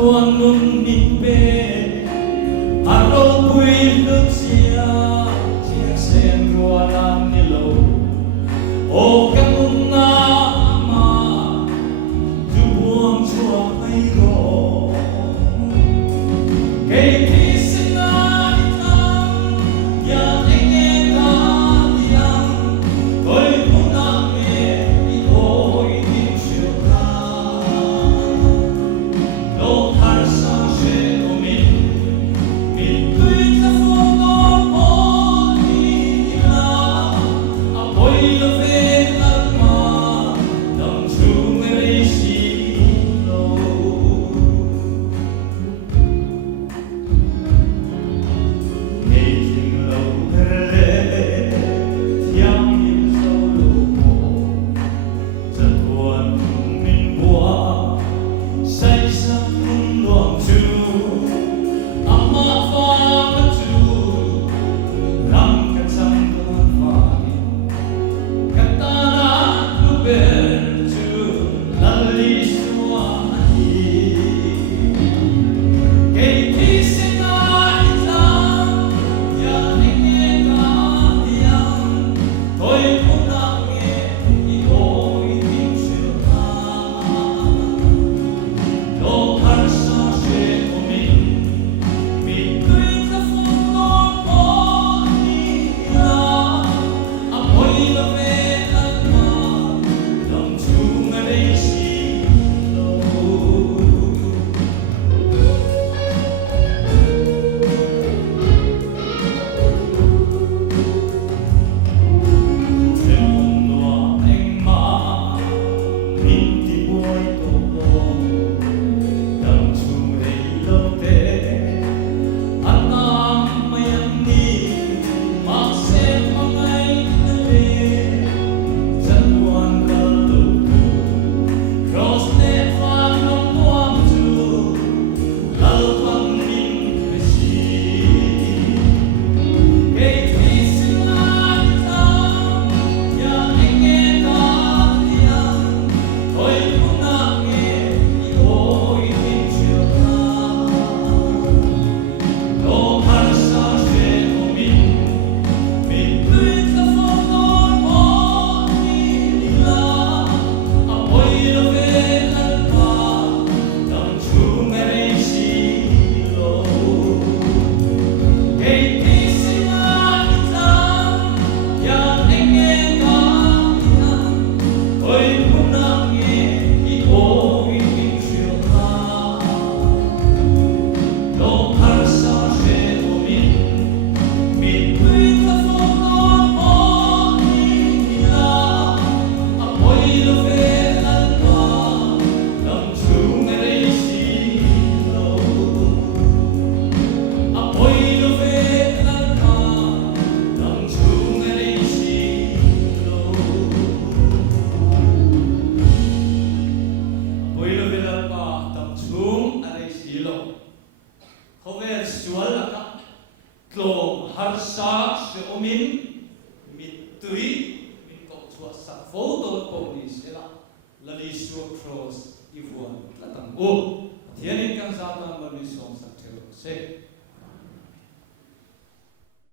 tuan nun min be aro pui lu chia chia sen ruanan ni lo o kanun na ma tu buông chua ai ro kei ti sina itam ya enge ta diam koi puna me I oi din chiu ka lo har sa she o min tui ta fo no o ni la a poi lo ve la ma dam chu me re si lo making lo le thiam im so lo mo ta tuan min bua say sam luang chu amma fa ma chu ram ka cham ka fa ka ta na lu ben chu la li suwa hi kei ti sina itam ya enge ka diam koi puna nge I oi din chiu ka lo har sa she o min tui ta fo no o ni la a poi lo ve la ma dam chu me re si lo Tremon noa eng ma min ti boi to lo dam chu re lo te anam mayam ni ma se ma ngai na le chan wan ka lo tu cross ne fa no nuam chu lal pang min ka si kei ti sina itam ya enge ka diam koi puna nge I oi din chiu ka lo har sa she o min tui ta fo no o ni la a poi lo ve la ma dam chu me re si lo kei ti sina itam ya enge ka diam koi puna nge I oi din chiu ka lo har sa she o min tui ta fo no o ni la a poi lo ve la ma dam chu me re si lo a poi lo ve la ma dam chu me re si lo poi lo ve la ma dam chu a re si lo Khove sual la ka tlo har sa she o min tui min ko chua sa fo to po ni se la la li su cross I vuan la tam o thianin kan sa ta ma ni som sa thelo se